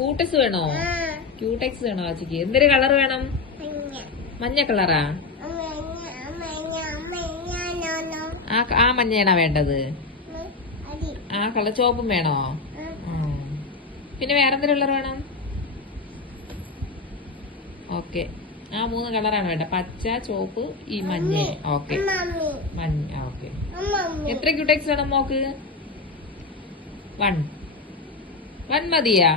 കൂട്ടക്സ് വേണോ? ക്യൂടെക്സ് വേണോ വാച്ചിക്ക്? എന്തൊരു കളർ വേണം? മഞ്ഞ കളറാ? ആ മഞ്ഞയാണോ വേണ്ടത്? ആ കളർ ചോപ്പും വേണോ? പിന്നെ വേറെന്തൊരു കളർ വേണം? ഓക്കെ, ആ 3 കളറാണ് വേണ്ട. പച്ച, ചോപ്പ്, ഈ മഞ്ഞ. ഓക്കെ, മഞ്ഞ. ഓക്കെ, എത്ര ക്യൂടെക്സ് വേണം മോക്ക്? 1 മതിയാ?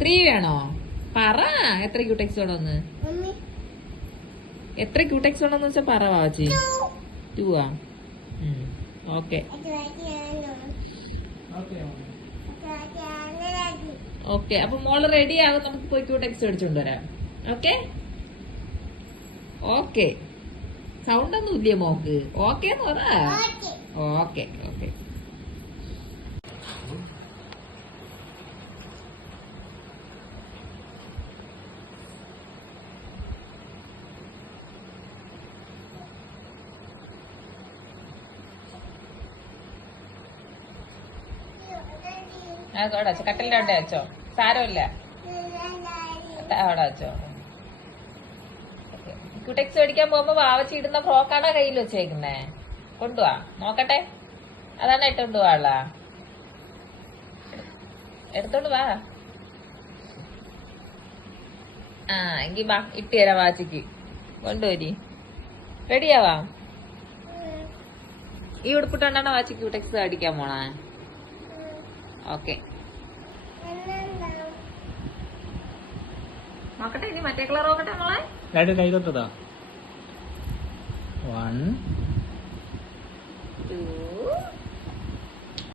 3 വേണോ? പറ, എത്ര ക്യൂടെക്സ് വേണോന്ന്? എത്ര ക്യൂടെക്സ് വേണോന്ന് വെച്ചാ പറ വാച്ചി. 2 ആ? Okay okay. അപ്പൊ മോള് റെഡി ആകും, നമുക്ക് പോയി ക്യൂടെക്സ് മേടിച്ചോണ്ട് വരാം. Okay okay. സൗണ്ട് ഒന്നും ഇല്ലേ മോക്ക്? ഓക്കെ എന്ന് പറ. Okay okay. അവിടെ വെച്ചോ, കട്ടിലിന്റെ അവിടെ വെച്ചോ, സാരമില്ല, അവിടെ വെച്ചോ. ക്യൂടെക്സ് മേടിക്കാൻ പോകുമ്പോ വാവച്ചി ഇടുന്ന ഫ്രോക്കാണോ കയ്യിൽ വെച്ചേക്കുന്നേ? കൊണ്ടുപോവാ, നോക്കട്ടെ. അതാണ് ഇട്ടോണ്ട് പോവാള. എടുത്തോണ്ട് വാ. ആ എങ്കി വാ, ഇട്ടുതരാം വാച്ചിക്ക്. കൊണ്ടുവരി. റെഡിയാവാ? ഈ ഉടുപ്പിട്ടോണ്ടാണോ വാച്ചി ക്യൂടെക്സ് അടിക്കാൻ പോണേ? ഓക്കെ, നോക്കട്ടെ. ഇനി മറ്റേ കളർ നോക്കട്ടെ മോളെ. കൈ തൊട്ടതാ. 1 2